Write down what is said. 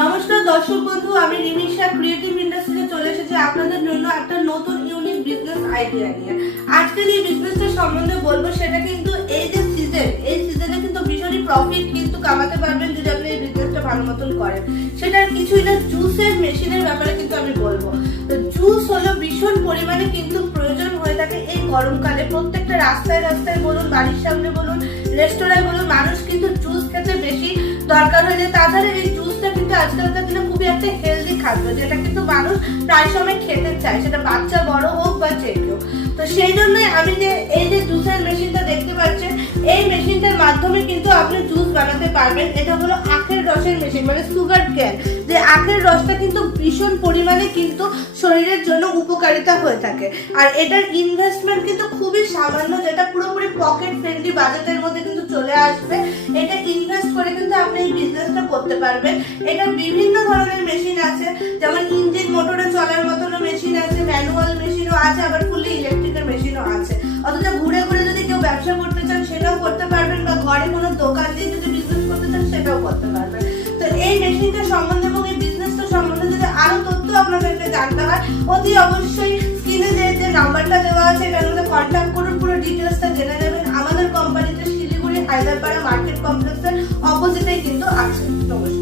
নমস্কার দর্শক বন্ধু, আমি রিমিশা ক্রিয়েটিভ ইন্ডাস্ট্রিতে চলে এসেছি আপনাদের জন্য একটা নতুন ইউনিক বিজনেস আইডিয়া নিয়ে। আজকের এই বিজনেসটার সম্বন্ধে বলবো, সেটা কিন্তু এই যে এই সিজনে কিন্তু ভীষণই প্রফিট কিন্তু কামাতে পারবেন যদি আপনি এই বিজনেসটা ভালো মতন করেন। সেটার কিছুই না, জুসের মেশিনের ব্যাপারে কিন্তু আমি বলবো। তো জুস হলো ভীষণ পরিমাণে কিন্তু প্রয়োজন হয়ে থাকে এই গরমকালে। প্রত্যেকটা রাস্তায় রাস্তায় বলুন, বাড়ির সামনে বলুন, রেস্টুরেন্টে বলুন, মানুষ কিন্তু জুস খেতে বেশি দরকার হয়ে যায়। তাছাড়া এই জুসটা কিন্তু আজকালকার দিনে খুবই একটা হেলদি খাদ্য, যেটা কিন্তু মানুষ প্রায় সময় খেতে চায়, সেটা বাচ্চা বড় হোক বা যে কেউ। তো সেই জন্যই আমি যে এই যে জুসের মেশিনটা দেখতে পাচ্ছেন, এই মেশিনটার মাধ্যমে কিন্তু আপনি জুস বানাতে পারবেন। এটা হলো আখের রসের মেশিন, মানে সুগার ক্যান। যে আখের রসটা কিন্তু ভীষণ পরিমাণে কিন্তু শরীরের জন্য উপকারিতা হয়ে থাকে। আর এটার ইনভেস্টমেন্ট কিন্তু খুবই সামান্য, যেটা পুরোপুরি পকেট ফ্রেন্ডলি বাজেটের মধ্যে কিন্তু চলে আসবে। এটা ইনভেস্ট করে কিন্তু আপনি এই বিজনেসটা করতে পারবেন। এটা বিভিন্ন ধরনের মেশিন আছে, যেমন ইঞ্জিন মোটরে চলার মতনও মেশিন আছে, ম্যানুয়াল মেশিনও আছে, আবার ফুললি ইলেকট্রিক্যাল মেশিনও আছে। অথচ ঘুরে ঘুরে যদি কেউ ব্যবসা করতে চান সেটাও করতে পারবেন, বা ঘরে কোনো দোকান দিয়ে যদি বিজনেস করতে চান সেটাও করতে পারবেন। তো এই মেশিনটা সম্বন্ধে এবং এই বিজনেসটা সম্বন্ধে যদি আরো তথ্য আপনাদেরকে জানতে হয়, অতি অবশ্যই স্ক্রিনে যে নাম্বারটা দেওয়া আছে এটার মধ্যে কন্ট্যাক্ট করুন, পুরো ডিটেলসটা জেনে নেবেন। আমাদের কোম্পানিতে শিলিগুড়ি হায়দ্রাপাড়া মার্কেট কমপ্লেক্সের অপোজিটেই কিন্তু আছে। নমস্কার।